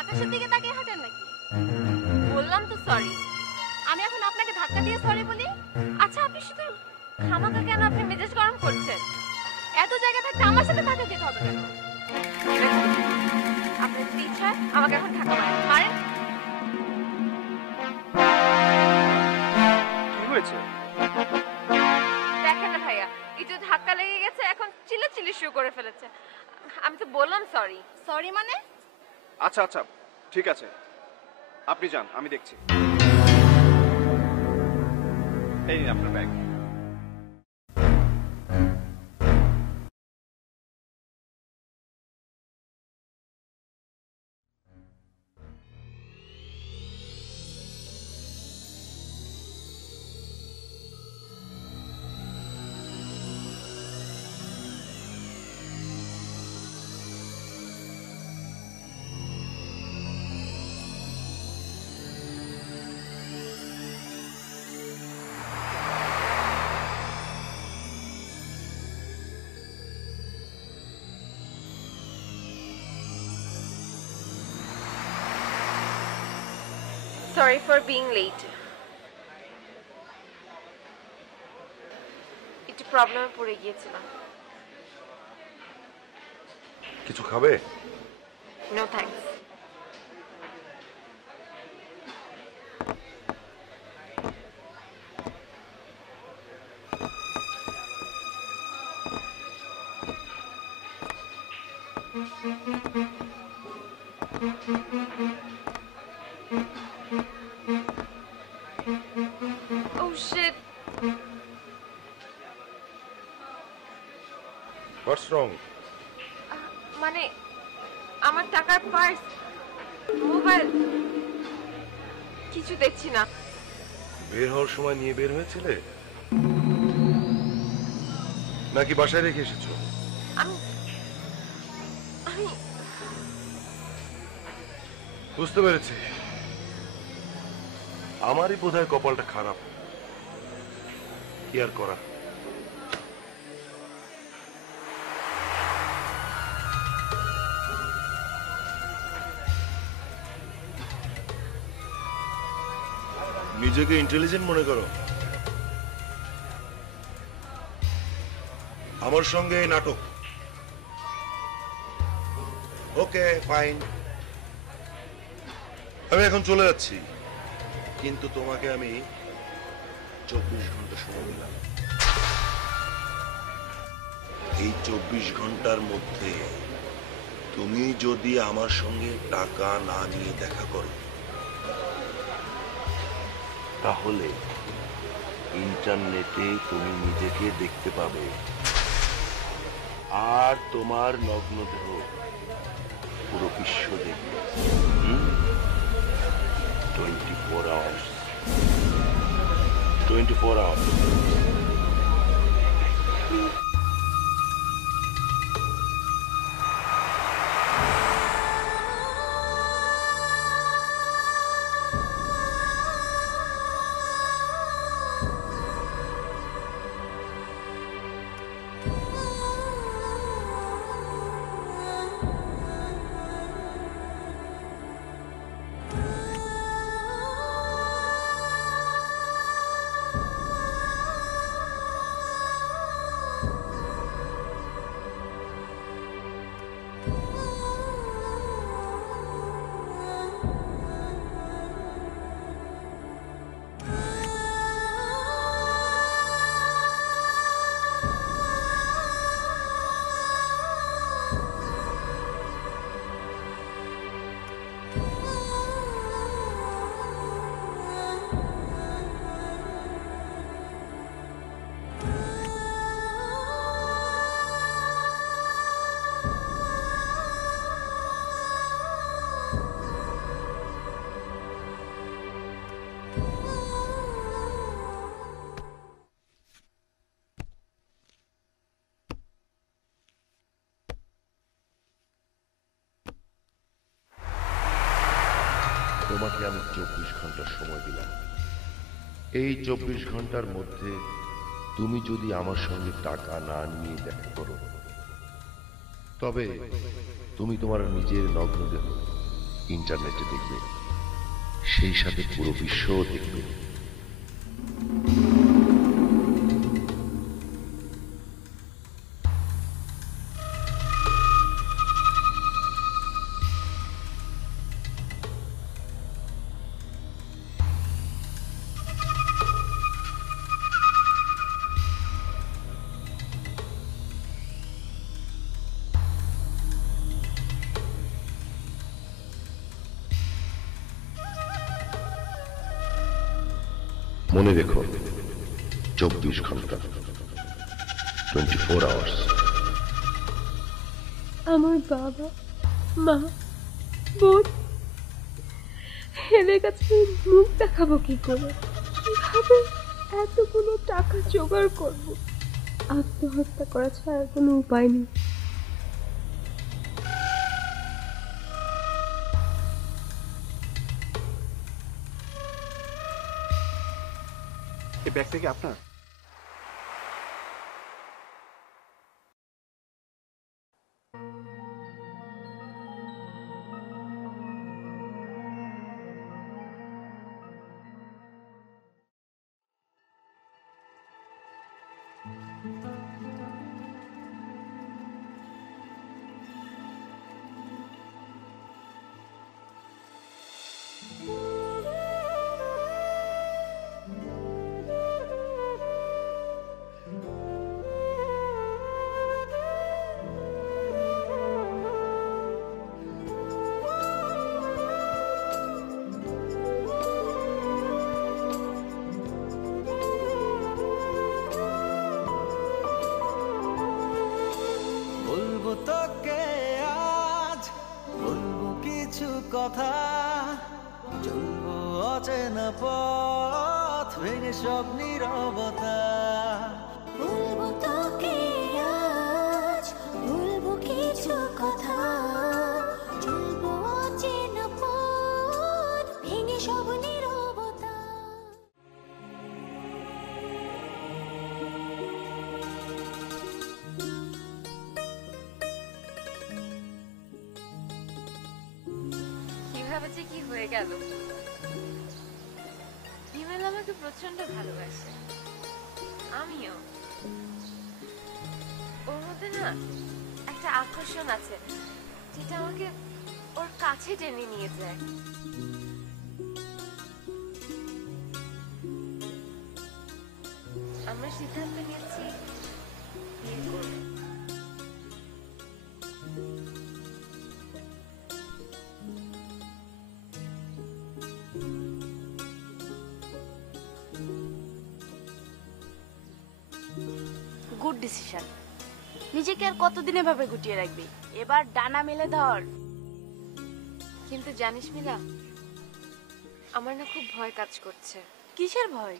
আকাশের দিকে তাকিয়ে হাঁটেন নাকি? বললাম তো সরি। আমি এখন আপনাকে ধাক্কা দিয়ে সরি বলি? আচ্ছা, আপনি শুধু খামাখা কেন আপনি মেজাজ গরম করছেন? এত জায়গা থাকতে আমার সাথে ধাক্কা খেতে হবে কেন? আপনার যদি ইচ্ছা আমাকে এখন ধাক্কা মারেন, মারেন। কি হয়েছে? দেখেন না ভাইয়া, এই যে ধাক্কা লেগে গেছে, এখন চিল্লাচিল্লি শুরু করে ফেলেছে। আমি তো বললাম সরি। সরি মানে? আচ্ছা আচ্ছা, ঠিক আছে, আপনি যান, আমি দেখছি। এই নিন আপনার bag. Sorry for being late. একটু প্রবলেমে পড়ে গিয়েছিলাম। কিছু খাবে? No thanks. Oh shit. What's wrong? মানে আমার টাকার পার্স, মোবাইল কিছু দেখছি না। বের হওয়ার সময় নিয়ে বের হয়েছিলে নাকি বাসায় রেখে এসেছো? আমি আমি বুঝতে পেরেছি, আমারই বোধহয় কপালটা খারাপ। কি আর করা। নিজেকে ইন্টেলিজেন্ট মনে করো? আমার সঙ্গে এই নাটক। ওকে ফাইন, আমি এখন চলে যাচ্ছি, কিন্তু তোমাকে আমি 24 ঘন্টা সময় দিলাম। এই 24 ঘন্টার মধ্যে তুমি যদি আমার সঙ্গে টাকা না নিয়ে দেখা করো, তাহলে ইন্টারনেটে তুমি নিজেকে দেখতে পাবে, আর তোমার নগ্ন দেহ পুরো বিশ্ব দেখবে। 24 hours. 24 hours. তোমাকে আমি 24 ঘন্টার সময় দিলাম। এই 24 ঘন্টার মধ্যে তুমি যদি আমার সঙ্গে টাকা না নিয়ে দেখা করো, তবে তুমি তোমার নিজের নগ্ন দেহ ইন্টারনেটে দেখবে, সেই সাথে পুরো বিশ্বও দেখবে। মনে রেখো, 24 ঘন্টা, 24 আওয়ার্স। আমার বাবা, মা, বোন, এদের কাছে আমি মুখ দেখাবো কি করে? কিভাবে এতগুলো টাকা জোগাড় করব? আত্মহত্যা করা ছাড়া কোনো উপায় নেই। এই ব্যাগ থেকে আপনার? বলবো তোকে আজ, বলবো কিছু কথা, চলবো অচেনা পথ ভেঙে সব নীরবতা। বলবো তোকে আজ, বলবো কিছু কথা, চলবো অচেনা পথ ভেঙে সব নীরবতা। কিভাবে যে কি হয়ে গেল। হিমেল আমাকে প্রচন্ড ভালোবাসে, আমিও। ওর মধ্যে না একটা আকর্ষণ আছে যেটা আমাকে ওর কাছে টেনে নিয়ে যায়। আমরা সিদ্ধান্ত নিয়েছি বিয়ে করব। Good decision. নিজেকে আর কতদিন এভাবে গুটিয়ে রাখবি? এবার ডানা মেলে ধর। কিন্তু জানিস মিলা, আমার না খুব ভয় কাজ করছে। কিসের ভয়?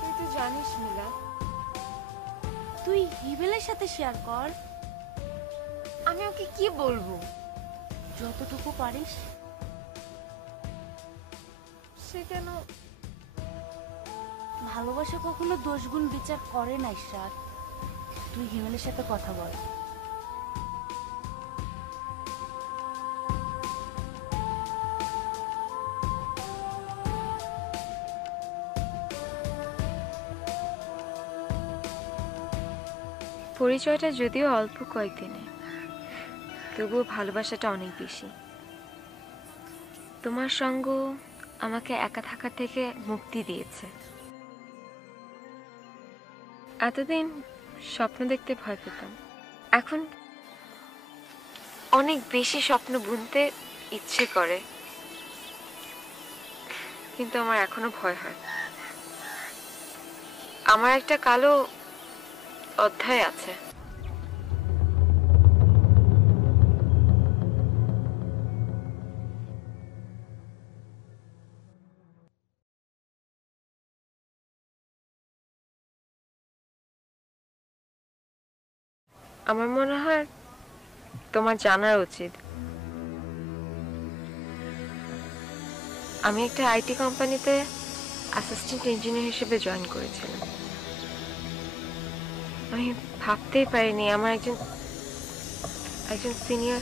তুই তো জানিস মিলা, তুই হিবেলের সাথে শেয়ার কর, আমি ওকে কি বলবো? যতটুকু পারিস। সে কেন? ভালোবাসা কখনো দোষগুণ বিচার করে না ইশরাত। তুই হিমেলের সাথে কথা বল। পরিচয়টা যদিও অল্প কয়েকদিনে, তবুও ভালোবাসাটা অনেক বেশি। তোমার সঙ্গ আমাকে একা থাকা থেকে মুক্তি দিয়েছে। এতদিন স্বপ্ন দেখতে ভয় পেতাম, এখন অনেক বেশি স্বপ্ন বুনতে ইচ্ছে করে, কিন্তু আমার এখনো ভয় হয়। আমার একটা কালো অধ্যায় আছে। আমার মনে হয় তোমার জানা উচিত আমি একটা আইটি কোম্পানিতে অ্যাসিস্ট্যান্ট ইঞ্জিনিয়ার হিসেবে জয়েন করেছিলাম। আমি ভাবতেই পারিনি আমার একজন সিনিয়র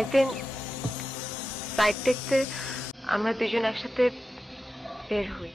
একদিন সাইট দেখতে আমরা দুজন একসাথে বের হই।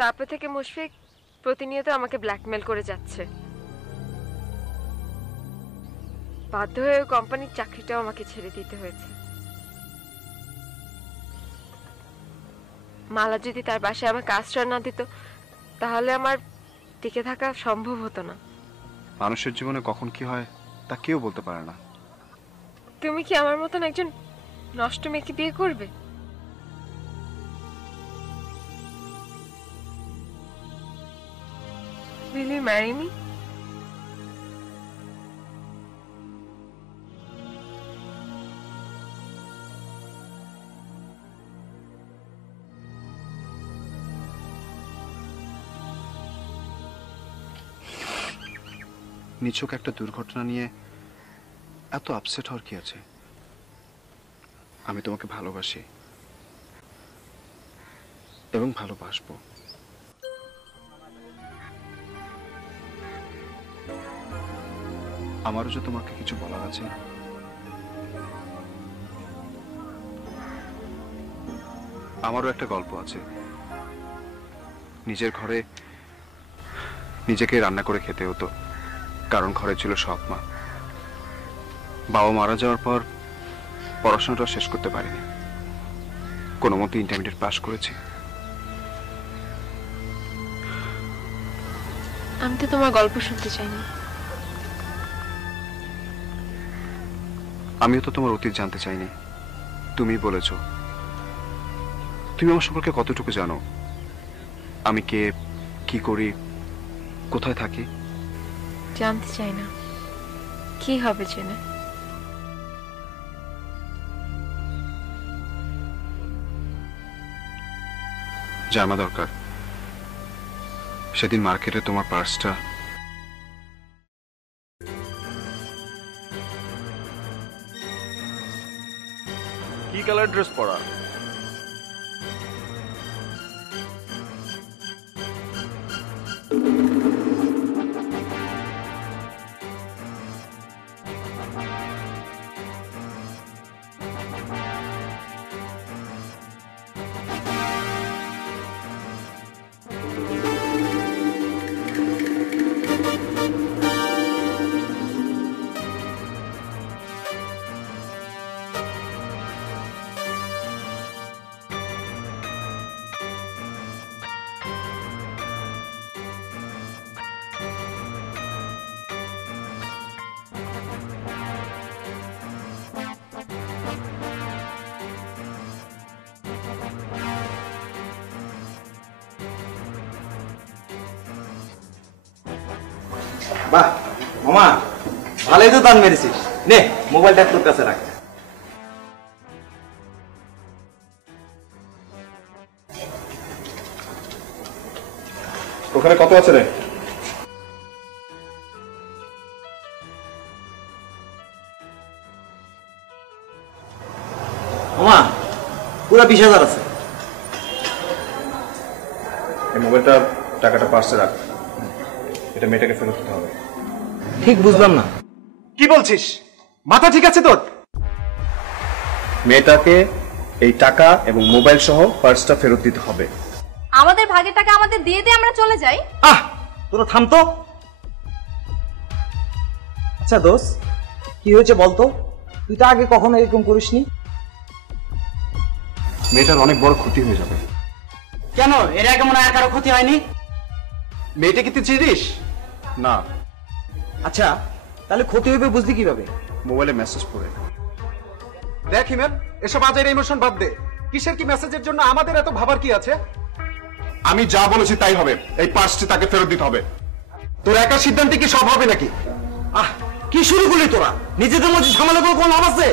তারপর থেকে মুশফিক প্রতিনিয়ত আমাকে ব্ল্যাকমেল করে যাচ্ছে। বাধ্য হয়ে কোম্পানির চাকরিটাও আমাকে ছেড়ে দিতে হয়েছে। মালা যদি তার বাসায় আমাকে আশ্রয় না দিত তাহলে আমার টিকে থাকা সম্ভব হতো না। মানুষের জীবনে কখন কি হয় তা কেউ বলতে পারে না। তুমি কি আমার মতন একজন নষ্ট মেয়েকে বিয়ে করবে? Will you marry me? নিছক একটা দুর্ঘটনা নিয়ে এত আপসেট হওয়ার কি আছে? আমি তোমাকে ভালোবাসি, এবং ভালোবাসবো। আমারও যে তোমাকে কিছু বলার আছে। আমারও একটা গল্প আছে। নিজের ঘরে নিজেকে রান্না করে খেতে হতো, কারণ ঘরে ছিল সৎ মা। বাবা মারা যাওয়ার পর পড়াশোনাটা শেষ করতে পারিনি, কোনো মতো ইন্টারমিডিয়েট পাস করেছি। আমি তো তোমার গল্প শুনতে চাইনি। আমিও তো তোমার অতীত জানতে চাইনি। তুমি বলেছো তুমি আমার সম্পর্কে কতটুকু জানো, আমি কে, কি করি, কোথায় থাকি। জানতে চাই না, কি হবে জেনে? জানা দরকার সেদিন মার্কেটে তোমার পার্সটা কি কালার ড্রেস পরা? বাহ মামা, ভালোই তো দান মেরেছিস। নে মোবাইলটা তোর কাছে রাখ। ওখানে কত আছে রে? মামা পুরো 20,000 আছে। এই মোবাইলটা, টাকাটা পার্সে রাখ, এটা মেয়েটাকে ফেরত দিতে হবে। ঠিক বুঝলাম না। কি বলছিস? মাথা ঠিক আছে তোর? মেয়েটাকে এই টাকা এবং মোবাইল সহ পার্সটা ফেরত দিতে হবে। আমাদের ভাগের টাকা আমাদের দিয়ে দিয়ে আমরা চলে যাই। তোরা থাম তো। আচ্ছা দোষ, কি হয়েছে বলতো? তুই তো আগে কখনো এরকম করিসনি। মেয়েটার অনেক বড় ক্ষতি হয়ে যাবে। কেন, এর আগে মনে হয় কারো ক্ষতি হয়নি? মেয়েটা কি তুই চিনিস? না। আচ্ছা তাহলে ক্ষতি হইবে বুঝলি কিভাবে? মোবাইলে মেসেজ পড়ে। দেখ হিমেল, এসব আজের ইমোশন বাদ দে। কিসের কি মেসেজের জন্য আমাদের এত ভাবার কি আছে? আমি যা বলেছি তাই হবে। এই পার্সটি তাকে ফেরত দিতে হবে। তোর একা সিদ্ধান্তে কি সব হবে নাকি? কি শুরু করলি তোরা? নিজেদের মধ্যে ঝামেলা করে কোনো লাভ আছে?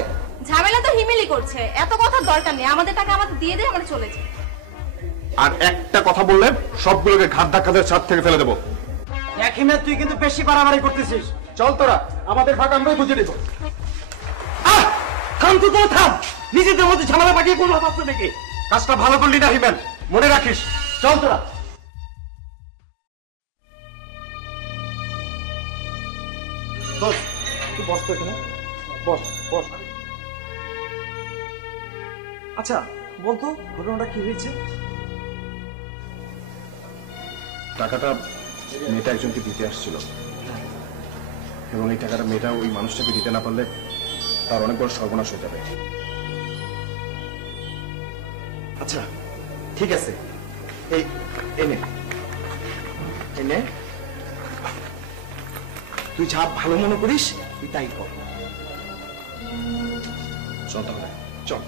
ঝামেলা তো হিমেলি করছে, এত কথার দরকার নেই। আমাদের টাকা আমাদের দিয়ে দিয়ে আমরা চলে যাই। আর একটা কথা বললে সবগুলোকে ঘাট ধাক্কা দিয়ে ছাদ থেকে ফেলে দেবো। দেখ হিমেল, তুই কিন্তু বেশি বাড়াবাড়ি করতেছিস। চল তোরা, আমাদের ভাগ আমরাই বুঝে নেব। থাম তো, তোরা থাম। নিজেদের মধ্যে ঝামেলা পাকিয়ে কোনো লাভ আছে নাকি? কাজটা ভালো করলি না হিমেল, মনে রাখিস। চল তোরা। দোস্ত, তুই বস তো এখানে, বস বস। আচ্ছা বলতো ঘটনাটা কি হয়েছে? টাকাটা মেয়েটা একজনকে দিতে আসছিল, এবং এই টাকাটা মেয়েটা ওই মানুষটাকে দিতে না পারলে তার অনেক বড় সর্বনাশ হয়ে যাবে। আচ্ছা ঠিক আছে, এই এনে এনে তুই যা ভালো মনে করিস তুই তাই কর। চল তাহলে, চল।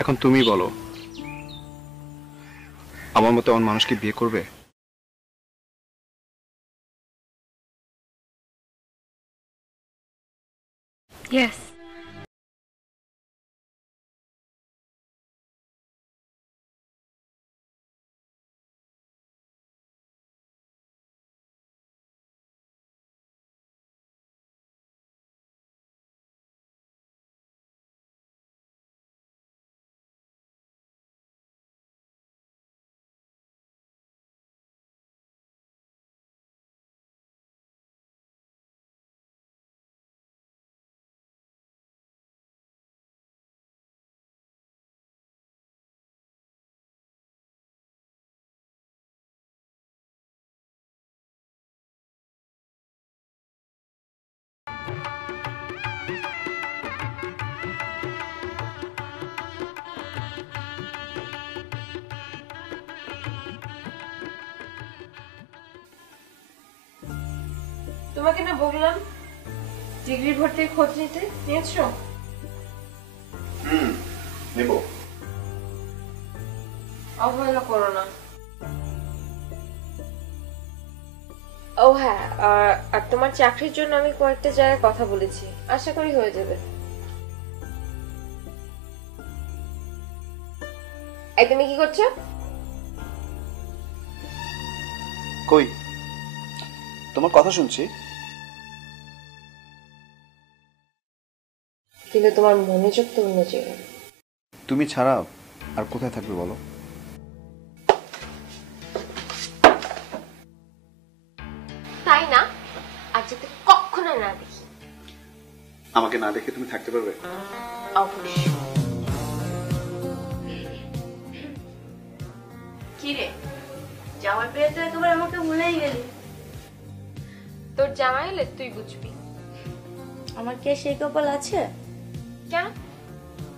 এখন তুমি বলো, আমার মতো এমন মানুষ কি বিয়ে করবে? ইয়েস। তোমাকে না বললাম ডিগ্রি ভর্তির খোঁজ নিতে, নিয়েছো? নেব। অবহেলা করো না। ও হ্যাঁ, আর তোমার চাকরির জন্য আমি কয়েকটা জায়গায় কথা বলেছি, আশা করি হয়ে যাবে। এই তুমি কি করছো? কই, তোমার কথা শুনছি। কিন্তু তোমার মনোযোগ তো অন্য জায়গায়। তুমি ছাড়া আর কোথায় থাকবে বলো? তাই না? আর যাতে কখনো না দেখি। আমাকে না দেখে তুমি থাকতে পারবে? অবশ্যই। কি রে, জামাই পেয়ে তো একেবারে আমাকে ভুলেই গেলি। তোর জামাই এলে তুই বুঝবি। আমার কি সেই কপাল আছে? কেন?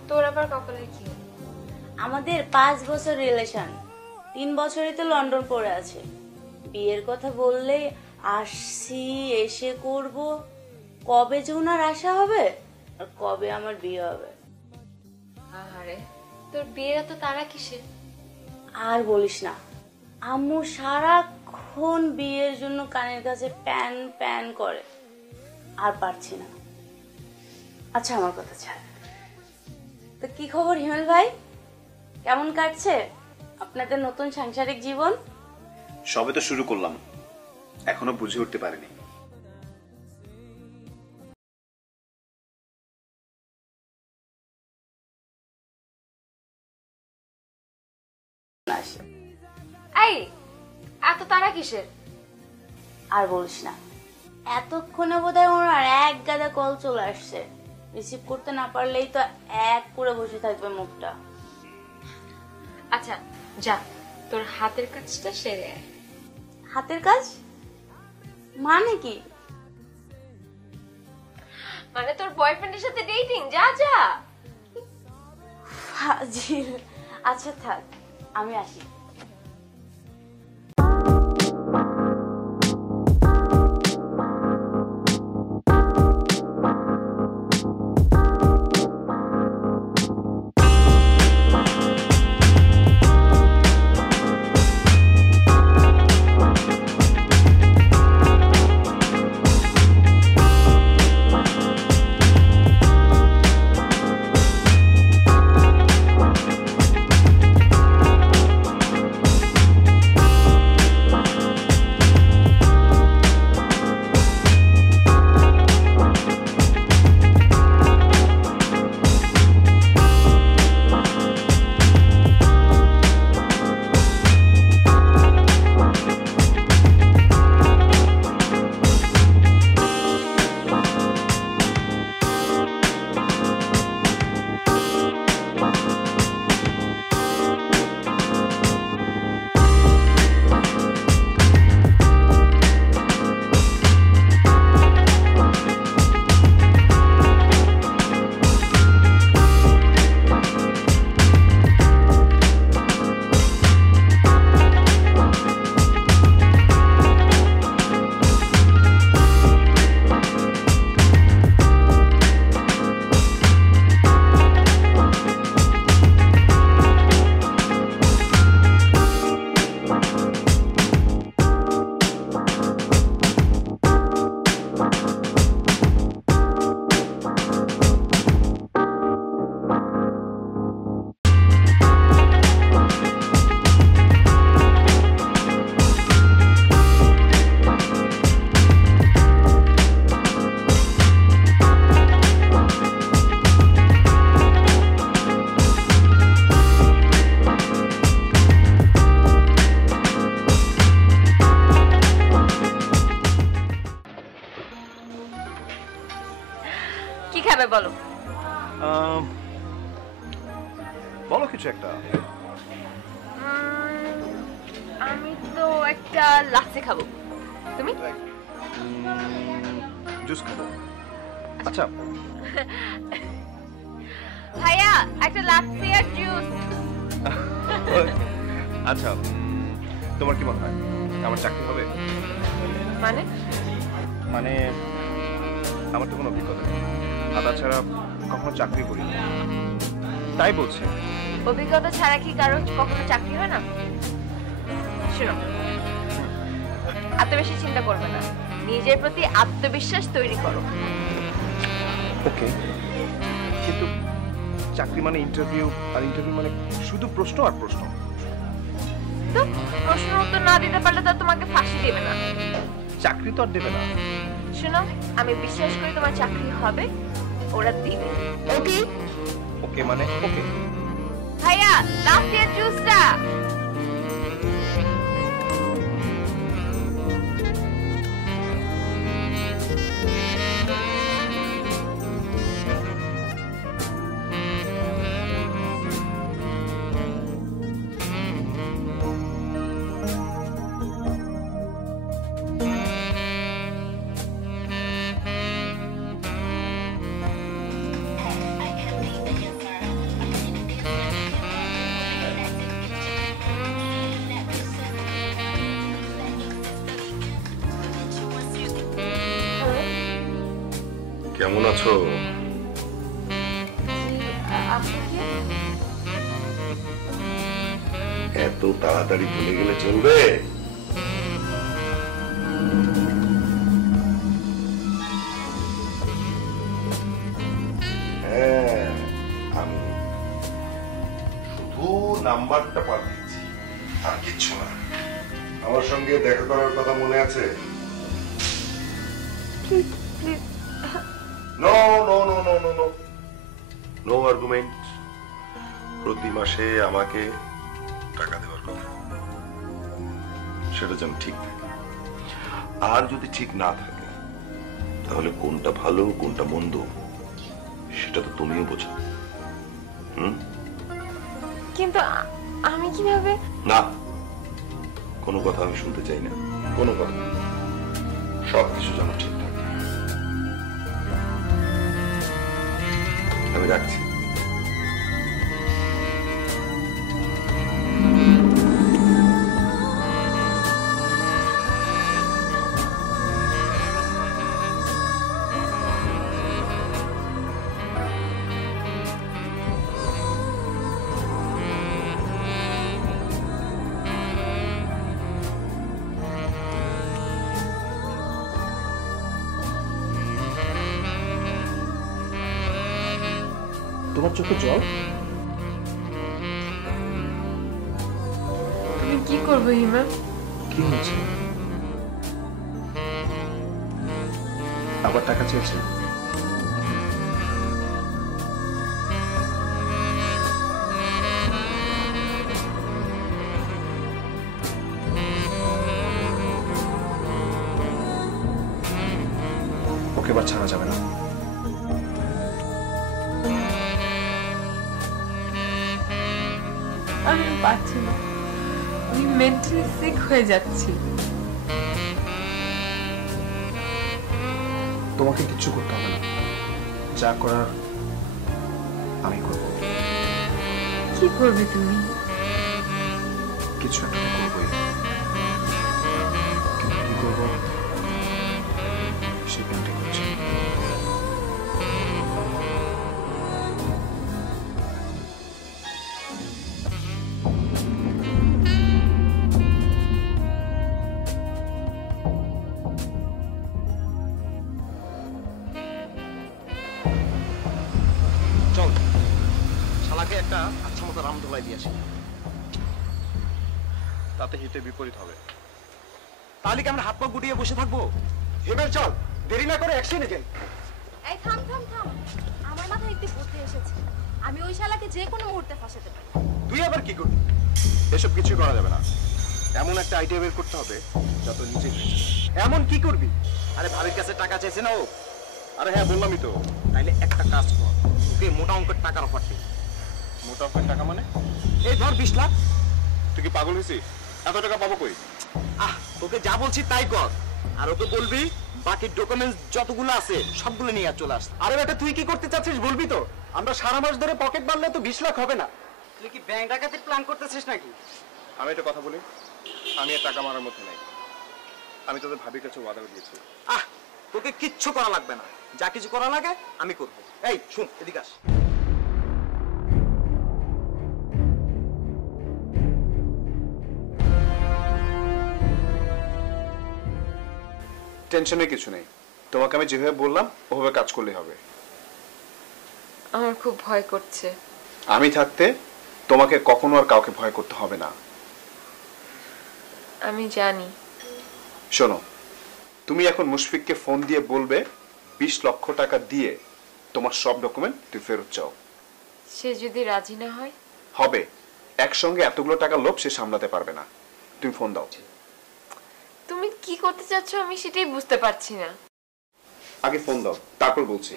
তোর আবার কপালে কি? আমাদের 5 বছর রিলেশন, 3 বছরই তো লন্ডন পড়ে আছে। বিয়ের কথা বললে আসছি, এসে করব, কবে যে ওনার আশা হবে আর কবে আমার বিয়ে হবে। আরে তোর বিয়ের তো তারা কিসে? আর বলিস না, আম্মু সারাক্ষণ বিয়ের জন্য কানের কাছে প্যান প্যান করে, আর পারছি না। আচ্ছা আমার কথা ছাড়, তো কি খবর হিমেল ভাই, কেমন কাটছে আপনাদের নতুন সাংসারিক জীবন? সবে তো শুরু করলাম, এখনো বুঝে উঠতে পারিনি। এই এত তারা কিসের? আর বলিস না, এতক্ষণে বোধহয় ওনার এক গাদা কল চলে আসছে, রিসিভ করতে না পারলেই তো এক করে বসে থাকবে মুখটা। আচ্ছা যা, তোর হাতের কাজটা সেরে আয়। হাতের কাজ মানে কি? মানে তোর বয়ফ্রেন্ডের সাথে ডেটিং। যা যা। ফাজিল। আচ্ছা থাক, আমি আসি। খাবে বলো? বলো কিছু একটা। আমি তো একটা লাচ্ছি খাবো, তুমি? জুস খাবো। আচ্ছা ভাইয়া একটা লাচ্ছি আর জুস। আচ্ছা তোমার কি মনে হয় আমার চাকরি হবে? মানে মানে আমার তো কোনো অভিজ্ঞতা নেই, আর তাছাড়া কখনো চাকরি করি, তাই বলছি। অভিজ্ঞতা ছাড়া কি কারো কখনো চাকরি হয় না? শোনো, এত বেশি চিন্তা করবে না, নিজের প্রতি আত্মবিশ্বাস তৈরি করো। ওকে, কিন্তু চাকরি মানে ইন্টারভিউ, আর ইন্টারভিউ মানে শুধু প্রশ্ন আর প্রশ্ন। তো প্রশ্ন উত্তর না দিতে পারলে তো তোমাকে ফাঁসি দেবে না। চাকরি তো আর দেবে না। শোনো, আমি বিশ্বাস করি তোমার চাকরি হবে, ওরা দিবে। ওকে ওকে মানে ওকে। ভাইয়া লাচ্ছি আর জুসটা। কেমন আছো? এত তাড়াতাড়ি ভুলে গেলে চলবে? হ্যাঁ, আমি শুধু নাম্বারটা পাঠিয়েছি, আর কিচ্ছু না। আমার সঙ্গে দেখা করার কথা মনে আছে? No no no no no no no argument. প্রতি মাসে আমাকে টাকা দেওয়ার কথা, সেটা যেন ঠিক থাকে। আর যদি ঠিক না থাকে তাহলে কোনটা ভালো কোনটা মন্দ সেটা তো তুমিও বোঝো। কিন্তু আমি কিভাবে? না, কোনো কথা আমি শুনতে চাই না, কোনো কথা। সবকিছু যেন ঠিক থাকে। আমি রাখছি। তোমার চোখে জল? তুমি কি করবে হিমা? কি হয়েছে? আবার টাকা চেয়েছে? ওকে এবার ছাড়া যাবে না। আমি পারছি না, আমি মেন্টালি সিক হয়ে যাচ্ছি। তোমাকে কিচ্ছু করতে হবে না, যা করার আমি করব। কি করবে তুমি? কিছু একটা করবোই, কিন্তু কি করবো সে প্ল্যানটাই করছি। চল শালাকে একটা আচ্ছা মতো রাম ধোলাই দিয়েছে, তাতে হিতে বিপরীত হবে। তাহলে কি আমরা হাত পা গুটিয়ে বসে থাকবো? হেবেল চল, দেরি না করে অ্যাকশনে যাই। এই থাম থাম থাম, আমার মাথায় একটু বুদ্ধি এসেছে। আমি ওই শালাকে যে কোনো মুহূর্তে ফাঁসাতে পারি। তুই আবার কি করবি? এসব কিছুই করা যাবে না, এমন একটা আইডিয়া বের করতে হবে যত নিজে। এমন কি করবি? আরে ভাবির কাছে টাকা চাইছে না ও, আরে হ্যাঁ বললামই তো। তাইলে একটা কাজ কর, ওকে মোটা অঙ্কের টাকার অফার দে। মোটা অঙ্কের টাকা মানে? এই ধর 20 লাখ। তুই কি পাগল হয়েছিস? এত টাকা পাবো কই? তোকে যা বলছি তাই কর, আর ওকে বলবি বাকি ডকুমেন্টস যতগুলো আছে সবগুলো নিয়ে চলে আস। আরে বেটা তুই কি করতে চাচ্ছিস বলবি তো? আমরা সারা মাস ধরে পকেট মারলে তো 20 লাখ হবে না। তুই কি ব্যাংক ডাকাতির প্ল্যান করতেছিস নাকি? আমি একটা কথা বলি, আমি আর টাকা মারার মধ্যে নাই। আমি তোদের ভাবির কাছে ওয়াদা দিয়েছি। তোকে কিচ্ছু করা লাগবে না, যা কিছু করা লাগে আমি করব। এই শুন, এদিকে আস। টেনশনের কিছু নেই, তোমাকে আমি যেভাবে বললাম ওভাবে কাজ করলে হবে। আমার খুব ভয় করছে। আমি থাকতে তোমাকে কখনো আর কাউকে ভয় করতে হবে না। আমি জানি। শোনো, তুমি এখন মুশফিককে ফোন দিয়ে বলবে 20 লক্ষ টাকা দিয়ে তোমার সব ডকুমেন্ট তুই ফেরত চাও। সে যদি রাজি না হয়? হবে, একসঙ্গে এতগুলো টাকা লোভ সে সামলাতে পারবে না। তুমি ফোন দাও। তুমি কি করতে চাচ্ছ আমি সেটাই বুঝতে পারছি না। আগে ফোন দাও, তারপর বলছি।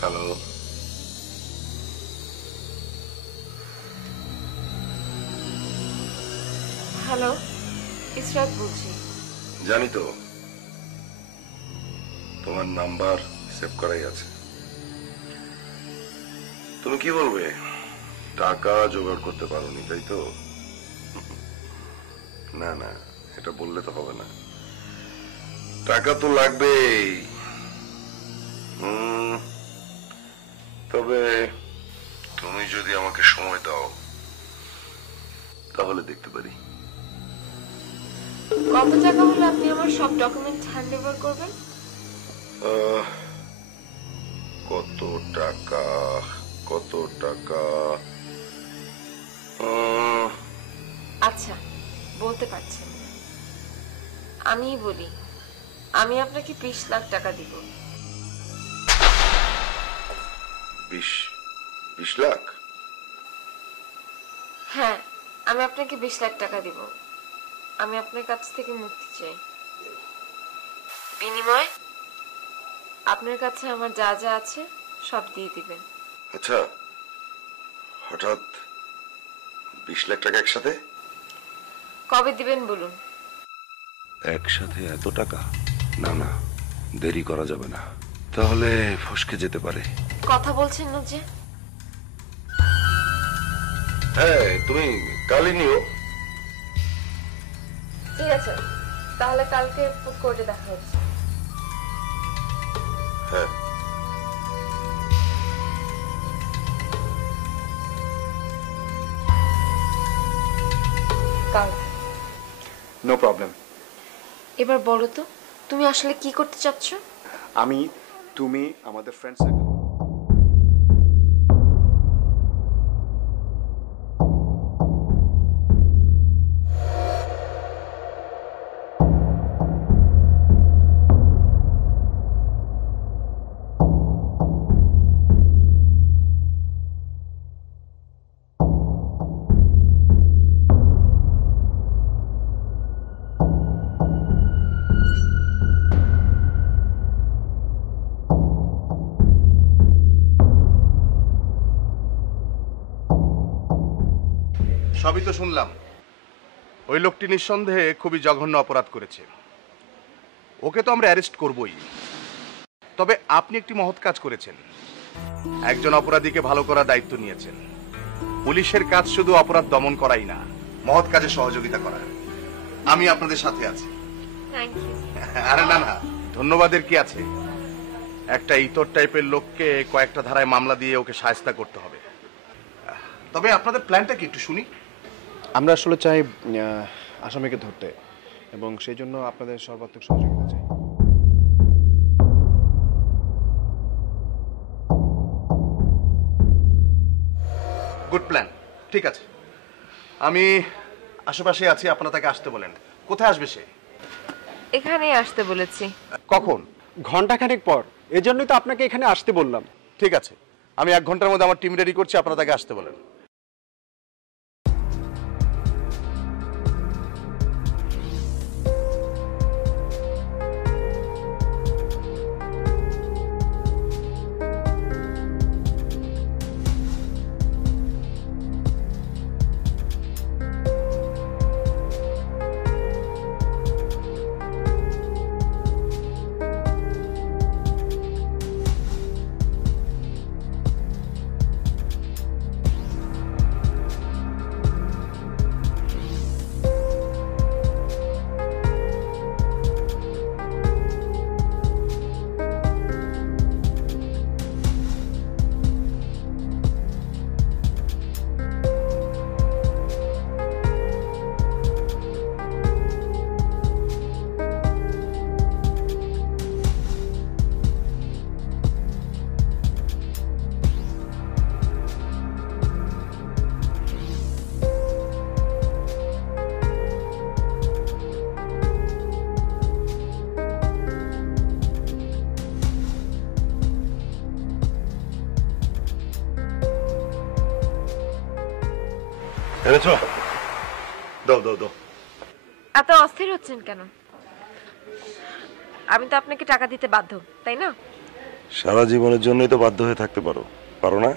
হ্যালো, হ্যালো, ইসরাত বলছি। জানি তো তোমার নাম্বার সেভ করাই আছে। তুমি কি বলবে? টাকা জোগাড় করতে পারোনি তাই তো? না না, এটা বললে তো হবে না, টাকা তো লাগবেই। তবে তুমি যদি আমাকে সময় দাও তাহলে দেখতে পারি। কত টাকা হলে আপনি আমার সব ডকুমেন্ট হ্যান্ড ওভার করবেন? কত টাকা? কত টাকা? আচ্ছা, বলতে পারছেন না। আমি বলি, আমি আপনাকে 20 লাখ টাকা দিব। 20 লাখ? হ্যাঁ, আমি আপনাকে 20 লাখ টাকা দিব। আমি আপনার কাছ থেকে মুক্তি চাই। বিনিময়ে আপনার কাছে আমার যা যা আছে সব দিয়ে দিবেন। আচ্ছা, হঠাৎ 20 লাখ টাকা একসাথে? কবে দিবেন বলুন। একসাথে এত টাকা? না না, দেরি করা যাবে না, তাহলে ফসকে যেতে পারে। কথা বলছেন না যে? হ্যাঁ, তুমি কালই নিও। ঠিক আছে, তাহলে কালকে ফুড কোর্টে দেখা হচ্ছে। হ্যাঁ। কাল। No problem. এবার বলো তো, তুমি আসলে কি করতে চাচ্ছ? তুমি আমাদের ফ্রেন্ড সার্কেল। সবই তো শুনলাম। ওই লোকটি নিঃসন্দেহে খুবই জঘন্য অপরাধ করেছে, ওকে তো আমরা অ্যারেস্ট করবই। তবে আপনি একটি মহৎ কাজ করেছেন, একজন অপরাধীকে ভালো করার দায়িত্ব নিয়েছেন। পুলিশের কাজ শুধু অপরাধ দমন করাই না, মহৎ কাজে সহযোগিতা করা। আমি আপনাদের সাথে আছি। Thank you. আরে না না, ধন্যবাদের কি আছে? একটা ইতর টাইপের লোককে কয়েকটা ধারায় মামলা দিয়ে ওকে শায়েস্তা করতে হবে। তবে আপনাদের প্ল্যানটা কি একটু শুনি। আমরা আসলে চাই আসামিকে ধরতে, এবং সেই জন্য আপনাদের সর্বাত্মক সহযোগিতা চাই। গুড প্ল্যান, ঠিক আছে। আমি আশেপাশে আছি, আপনারা তাকে আসতে বলেন। কোথায় আসবে সে? এখানেই আসতে বলেছি। কখন? ঘন্টাখানেক পর। এজন্যই তো আপনাকে এখানে আসতে বললাম। ঠিক আছে, আমি 1 ঘন্টার মধ্যে আমার টিম রেডি করছি, আপনারা তাকে আসতে বলেন। এনেছো? দাও দাও দাও। এত অস্থির হচ্ছেন কেন? আমি তো আপনাকে টাকা দিতে বাধ্য, তাই না? সারা জীবনের জন্যই তো বাধ্য হয়ে থাকতে পারো, পারো না?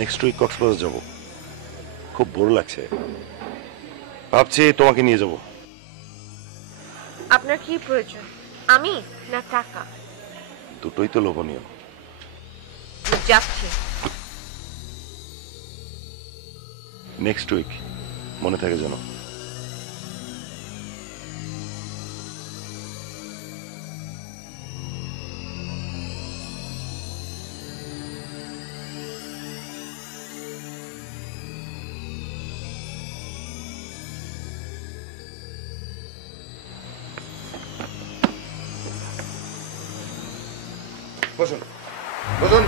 নেক্সট উইক কক্সবাজার যাব, খুব বোর লাগছে, ভাবছি তোমাকে নিয়ে যাব। আপনার কি প্রয়োজন, আমি না টাকা? দুটোই তো লোভনীয়। যাচ্ছি। নেক্সট উইক, মনে থাকে যেন। বসুন বসুন।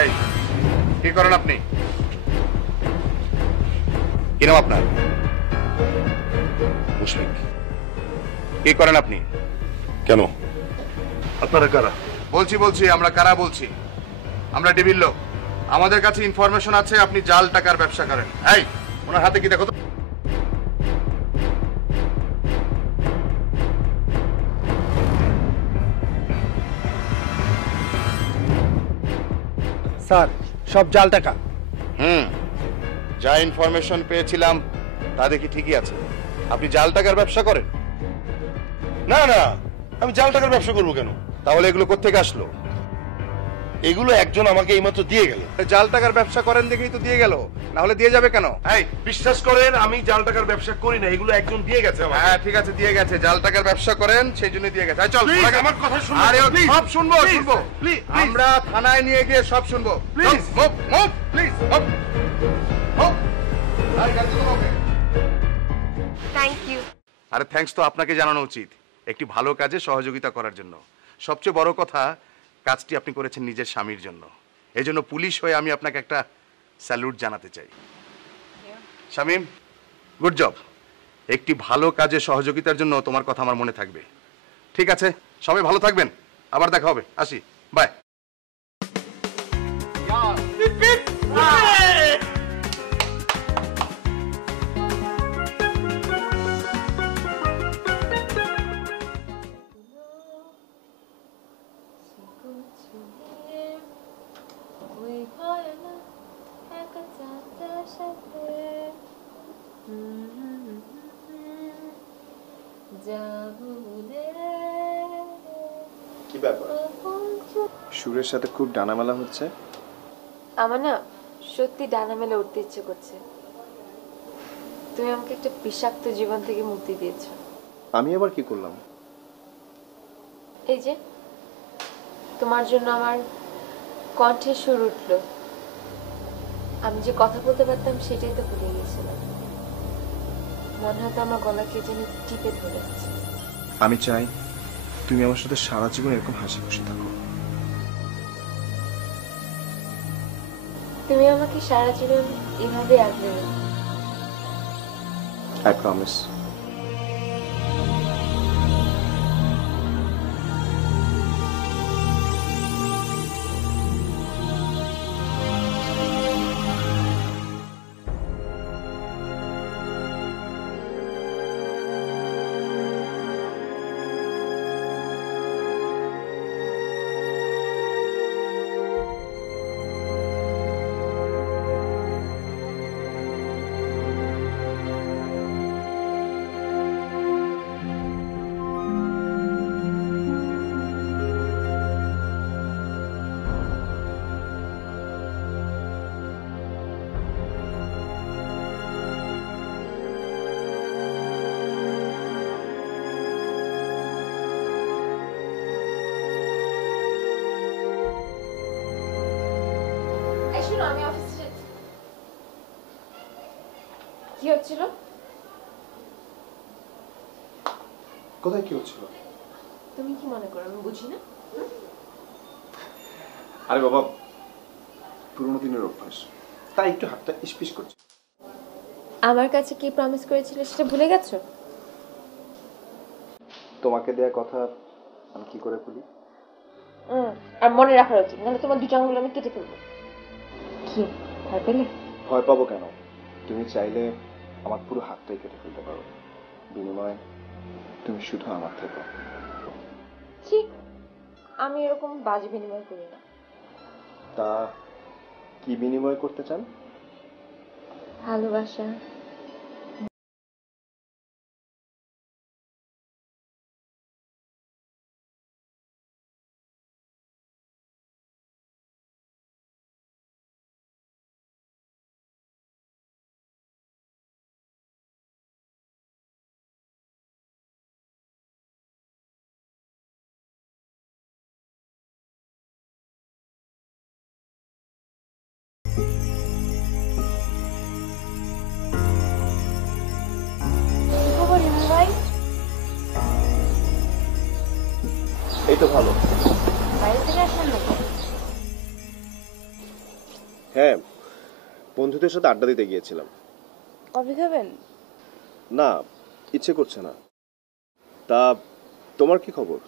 এই, কি করেন আপনি? কি নাম আপনার? মুশফিক। কি করেন আপনি? কেন, আপনারা কারা? বলছি আমরা কারা বলছি। আমরা ডিবির লোক। আমাদের কাছে ইনফরমেশন আছে আপনি জাল টাকার ব্যবসা করেন। এই, ওনার হাতে কি দেখো তো। স্যার, সব জাল টাকা। যা ইনফরমেশন পেয়েছিলাম তা দেখি ঠিকই আছে। আপনি জাল টাকার ব্যবসা করেন? না না, আমি জাল টাকার ব্যবসা করবো কেন? তাহলে এগুলো কোত্থেকে আসলো? এগুলো একজন আমাকে এইমাত্র দিয়ে গেল। জাল টাকার ব্যবসা করেন দেখেই তো দিয়ে গেল, না হলে দিয়ে যাবে কেন? এই, বিশ্বাস করেন আমি জাল টাকার ব্যবসা করি না, এগুলো একজন দিয়ে গেছে আমাকে। হ্যাঁ ঠিক আছে, দিয়ে গেছে। জাল টাকার ব্যবসা করেন সেই জন্য দিয়ে গেছে। চল, Please, আমার কথা শুনুন। আরে Please, সব শুনবো please, শুনবো। please, আমরা থানায় নিয়ে গিয়ে সব শুনবো। Please. Move move please, move move. Thank you. আরে থ্যাঙ্কস তো আপনাকে জানানো উচিত, একটি ভালো কাজে সহযোগিতা করার জন্য। সবচেয়ে বড় কথা, কাজটি আপনি করেছেন নিজের স্বামীর জন্য। এই জন্য পুলিশ হয়ে আমি আপনাকে একটা স্যালুট জানাতে চাই। Shamim, good job. একটি ভালো কাজে সহযোগিতার জন্য তোমার কথা আমার মনে থাকবে। ঠিক আছে, সবাই ভালো থাকবেন, আবার দেখা হবে। আসি, বাই। কি ব্যাপার, সুরের সাথে খুব ডানামেলা হচ্ছে? আমার না সত্যি ডানা মেলে উঠতে ইচ্ছে করছে। তুমি আমাকে একটা বিষাক্ত জীবন থেকে মুক্তি দিয়েছো। আমি আবার কি করলাম? এই যে তোমার জন্য আমার কণ্ঠে সুর উঠল। আমি যে কথা বলতে পারতাম সেটাই তো ভুলে গিয়েছিলাম। মনে হতো আমার গলা কে যেন টিপে ধরে আছে। আমি চাই তুমি আমার সাথে সারা জীবন এরকম হাসি খুশি থাকো। তুমি আমাকে সারা জীবন এভাবে আগলে রেখো। I promise. আমি অফিসে কি হচ্ছিল? কোথায় কি হচ্ছিল? তুমি কি মনে করো আমি বুঝি না? আরে বাবা, পুরোনো দিনের অভ্যাস, তাই একটু হাতটা ইসপিস করছে। আমার কাছে কি প্রমিস করেছিলে সেটা ভুলে গেছো? তোমাকে দেয়া কথা আমি কি করে ভুলি? আর মনে রাখার উচিত, নাহলে তোমার দুটো আঙুল আমি কেটে ফেলবো। কি ভয় পেলে? ভয় পাবো কেন? তুমি চাইলে আমার পুরো হাতটাই কেটে ফেলতে পারো, বিনিময়ে তুমি শুধু আমার থেকো। ঠিক, আমি এরকম বাজে বিনিময় করি না। তা কি বিনিময় করতে চান? ভালোবাসা। এই তো ভালো। বাইরে থেকে আসেন নাকি? হ্যাঁ, বন্ধুদের সাথে আড্ডা দিতে গিয়েছিলাম। কফি খাবেন? না, ইচ্ছে করছে না। তা তোমার কি খবর?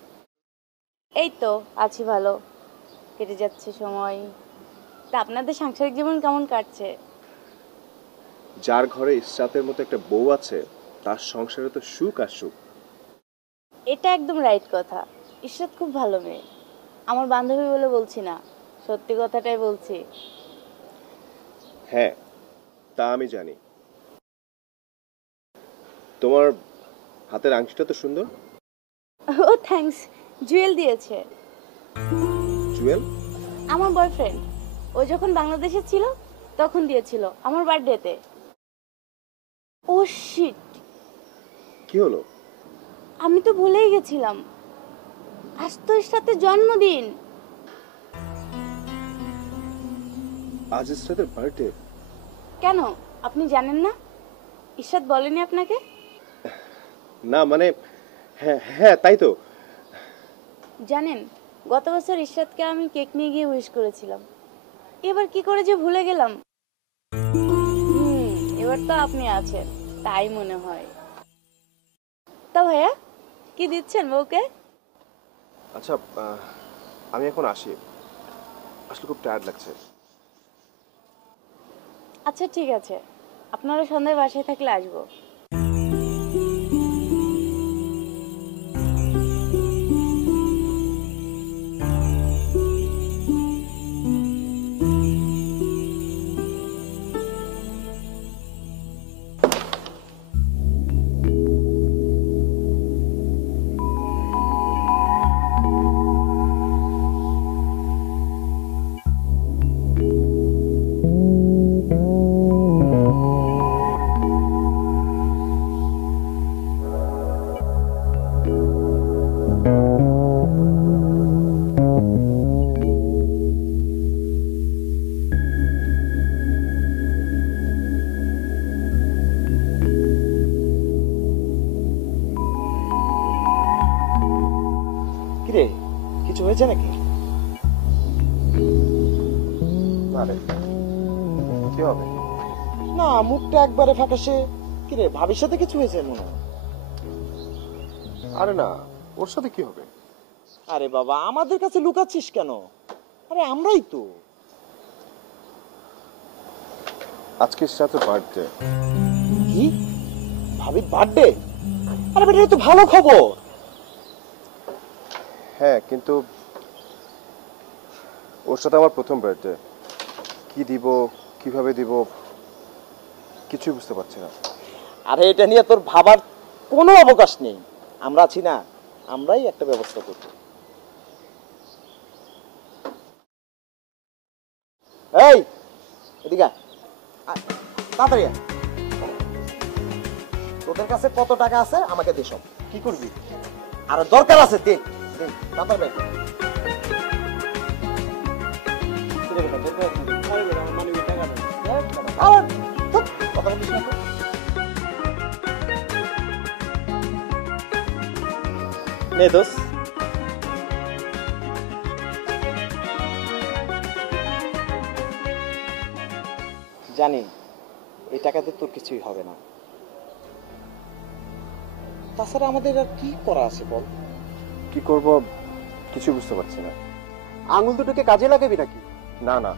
এই তো আছি ভালো, কেটে যাচ্ছে সময়। তা আপনাদের সাংসারিক জীবন কেমন কাটছে? যার ঘরে ইসরাতের মতো একটা বউ আছে তার সংসারে তো সুখ আর সুখ। এটা একদম রাইট কথা। ইশরাত খুব ভালো মেয়ে। আমার বান্ধবী বলে বলছি না, সত্যি কথাটাই বলছি। হ্যাঁ, তা আমি জানি। তোমার হাতের আংটিটা তো সুন্দর। ও থ্যাঙ্কস, জুয়েল দিয়েছে। জুয়েল? আমার বয়ফ্রেন্ড। ও যখন বাংলাদেশে ছিল তখন দিয়েছিল আমার বার্থডেতে। ও শিট, কি হলো? আমি তো ভুলেই গেছিলাম, আজ তো ইশরাতের জন্মদিন। আজ ইসরাতের বার্থডে? কেন, আপনি জানেন না? ইশরাত বলেনি আপনাকে? না মানে, হ্যাঁ হ্যাঁ তাই তো। জানেন, গত বছর ইশরাতকে আমি কেক নিয়ে গিয়ে উইশ করেছিলাম। এবার কি করে যে ভুলে গেলাম। এবার তো আপনি আছেন তাই মনে হয়। তা ভাইয়া, কি দিচ্ছেন বউকে? আচ্ছা, আমি এখন আসি, আসলে খুব টায়ার্ড লাগছে। আচ্ছা ঠিক আছে, আপনারা সন্ধ্যায় বাসায় থাকলে আসবো। কিরে কিছু হয়েছে নাকি? না রে, কি হবে? না, মুখটা একবারে ফ্যাকাশে। কিরে, ভাবির সাথে কিছু হয়েছে মনে হয়? আরে না, ওর সাথে কি হবে? আরে বাবা, আমাদের কাছে লুকাচ্ছিস কেন? আরে আমরাই তো। আজকে সাথে বার্থডে। কি? ভাবির বার্থডে? আরে বেটা, এটা তো ভালো খবর। হ্যাঁ, কিন্তু ওর সাথে আমার প্রথম বার্থডে। কি দিব, কিভাবে দিব, কিছুই বুঝতে পারছি না। আরে এটা নিয়ে তোর ভাবার কোনো অবকাশ নেই। আমরা আছি না, আমরাই একটা ব্যবস্থা করব। এই এদিকে আয়। তাড়াতাড়ি আয়। তোদের কাছে কত টাকা আছে আমাকে দে সব। কি করবি? আর দরকার আছে দে, দে তাড়াতাড়ি আয়। কথা বলিস না তো। নে দোস্ত। জানি এই টাকাতে তোর কিছুই হবে না, তাছাড়া আমাদের আর কি করা আছে বল? কি করব কিছু বুঝতে পারছি না। আঙুল দুটোকে কাজে লাগাবি নাকি? না না,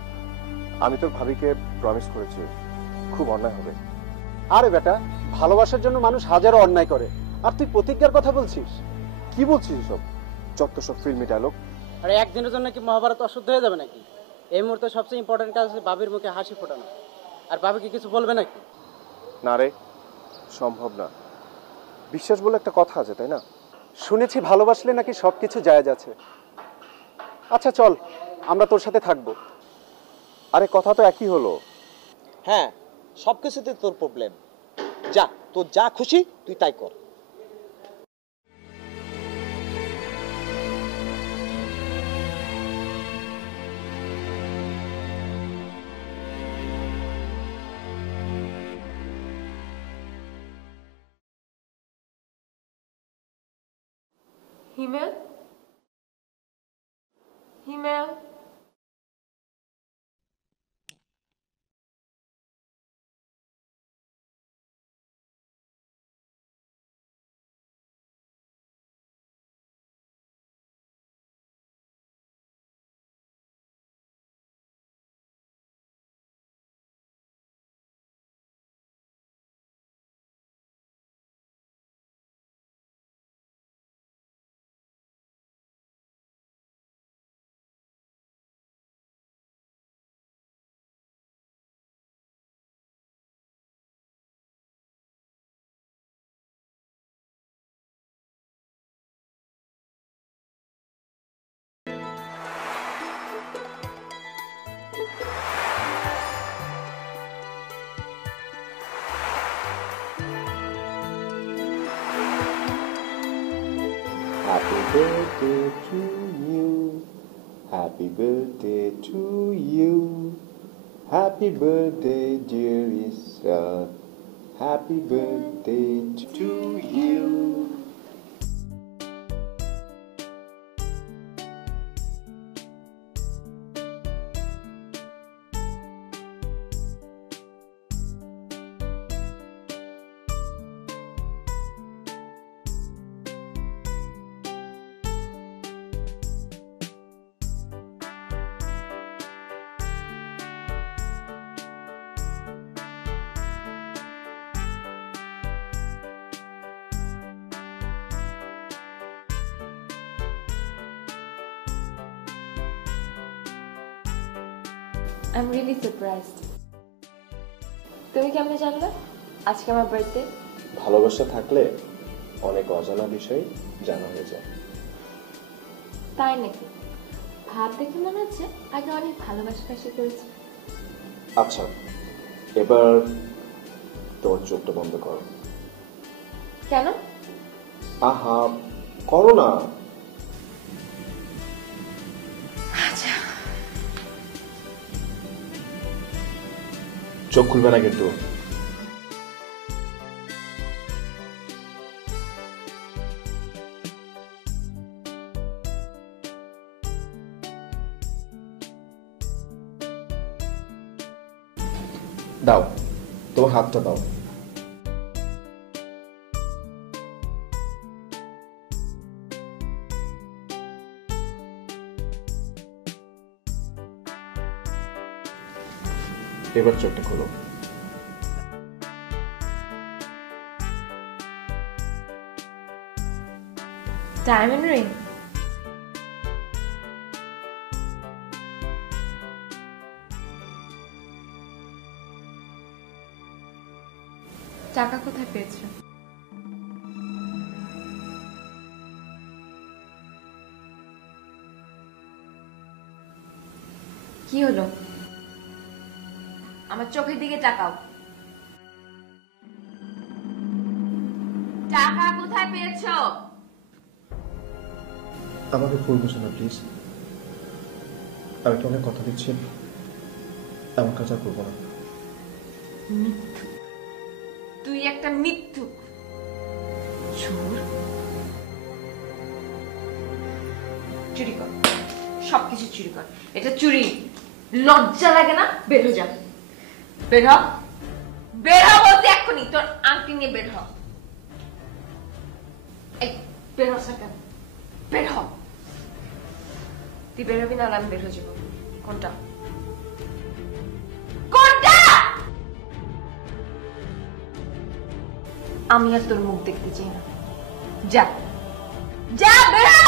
আমি তোর ভাবিকে প্রমিস করেছি, খুব অন্যায় হবে। আরে বেটা, ভালোবাসার জন্য মানুষ হাজারো অন্যায় করে, আর তুই প্রতিজ্ঞার কথা বলছিস? কি বলছিস সব? যত সব ফিল্মি ডায়লগ। আরে একদিনের জন্য কি মহাভারত অশুদ্ধ হয়ে যাবে নাকি? এই মুহূর্তে সবচেয়ে ইম্পর্টেন্ট কাজ হচ্ছে বাবির মুখে হাসি ফোটানো। আর বাবি কি কিছু বলবে নাকি? না রে, সম্ভব না। বিশ্বাস বলে একটা কথা আছে, তাই না? শুনেছি ভালোবাসলে নাকি সবকিছু জায়েজ আছে। আচ্ছা চল, আমরা তোর সাথে থাকবো। আরে কথা তো একই হলো। হ্যাঁ, সবকিছুতে তোর প্রবলেম। যা, তোর যা খুশি তুই তাই কর। হিমেল, হিমেল, Happy birthday to you. Happy birthday to you. Happy birthday, dear Isra. Happy birthday to you. I'm really surprised. তুমি কেমনে জানলে আজকে আমার বার্থডে? ভালোবাসা থাকলে অনেক অজানা বিষয় জানা হয়ে যায়। তাই নাকি? ভাব দেখে মনে হচ্ছে আগে অনেক ভালোবাসা করেছি। আচ্ছা, এবার তোমার চোখটা বন্ধ করো। কেন? আহা, করো না। চোখ খুলবে না কিন্তু। দাও, তোমার হাতটা দাও। এবার চোখটা খোলো। Diamond ring? টাকা কোথায় পেয়েছো? কি হলো? আমার চোখের দিকে তাকাও। টাকা কোথায় পেয়েছো? আমাকে ভুল বুঝো না প্লিজ। আমি তোমাকে কথা দিচ্ছি, এমন কাজ আর করবো না। মিথ্যুক, তুই একটা মিথ্যুক, চোর। চুরি কর, সবকিছু চুরি কর। এটা চুরি, লজ্জা লাগে না? বের হয়ে যা, বের হ, বের হ বলতে এক্ষুনি। তোর আংটি নিয়ে বের হ। এই বের হ সেকেন্ড, বের হ। তুই বের হবি না, আমি বের হয়ে যাবো। কোনটা কোনটা? আমি আর তোর মুখ দেখতে চাই না। যা যা, বের হ।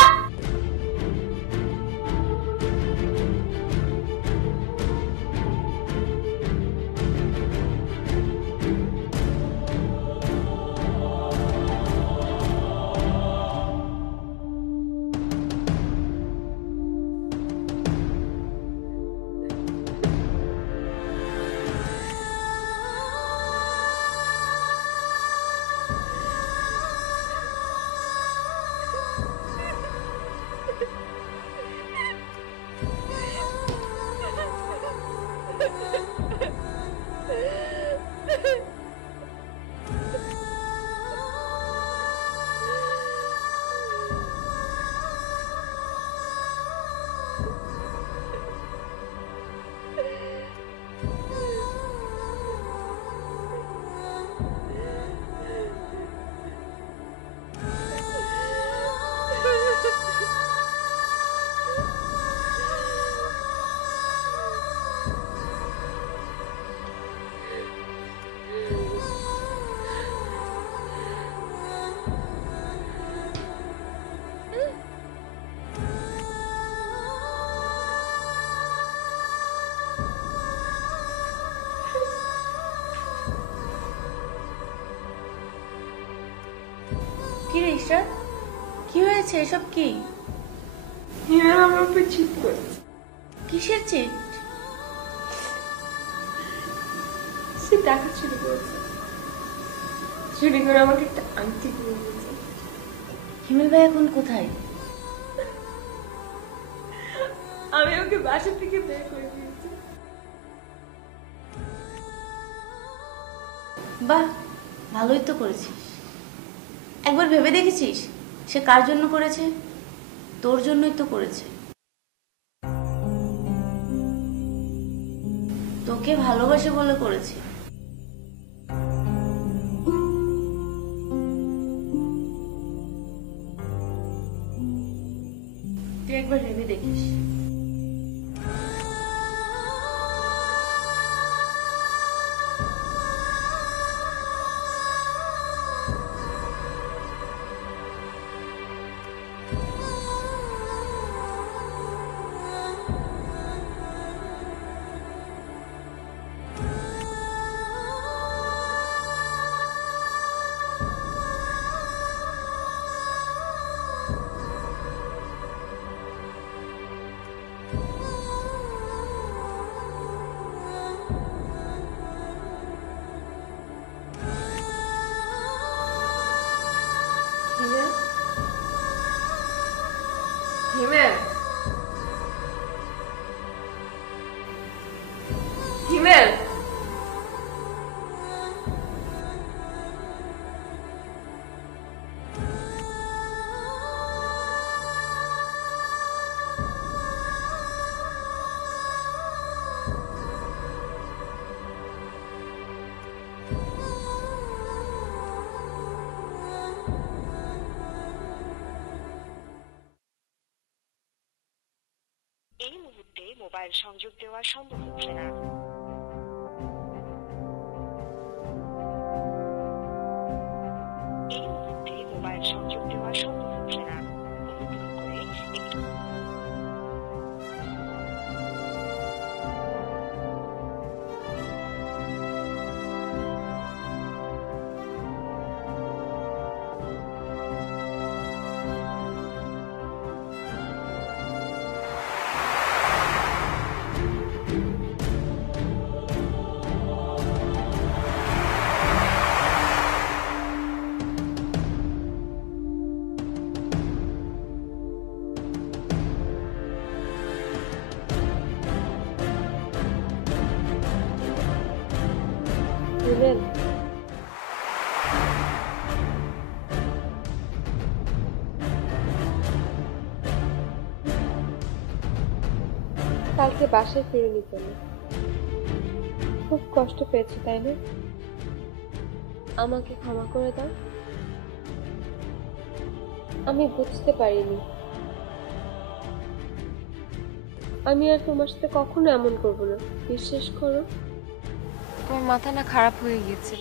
কি রে ইশরাত, কি হয়েছে? এসব কি? হিমেল আমার উপর চিট করেছে। কিসের চিট? সে টাকা চুরি করেছে, চুরি করে আমাকে একটা আংটি কিনে দিয়েছে। হিমেল ভাই এখন কোথায়? আমি ওকে বাসা থেকে বের করে দিয়েছি। বাহ, ভালোই তো করেছিস। একবার ভেবে দেখেছিস সে কার জন্য করেছে? তোর জন্যই তো করেছে। তোকে ভালোবাসে বলে করেছে। তুই একবার ভেবে দেখিস। হিমেল, হিমেল, মুহূর্তে মোবাইল সংযোগ দেওয়া সম্ভব হচ্ছে না। এই মুহূর্তে মোবাইল সংযোগ দেওয়া সম্ভব হচ্ছে না। অনুগ্রহ করে একটু রুবেল, কালকে বাসায় ফিরিনি কেন? খুব কষ্ট পেয়েছি তাই না? আমাকে ক্ষমা করে দাও। আমি বুঝতে পারিনি। আমি আর তোমার সাথে কখনো এমন করব না, বিশ্বাস করো। তোমার মাথা না খারাপ হয়ে গিয়েছে।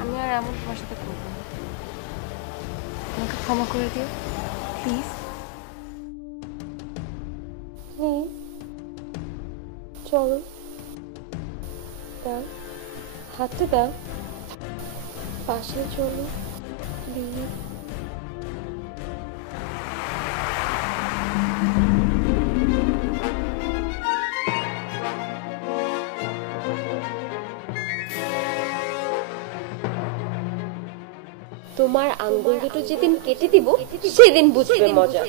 আমি আর এমন তোমার সাথে করবো না। আমাকে ক্ষমা করে দিও প্লিজ। প্লিজ চলো, দাও হাতটা দাও, পাশে চলো প্লিজ। তোমার আঙ্গুল দুটো যেদিন কেটে দিব সেদিন বুঝবে মজা।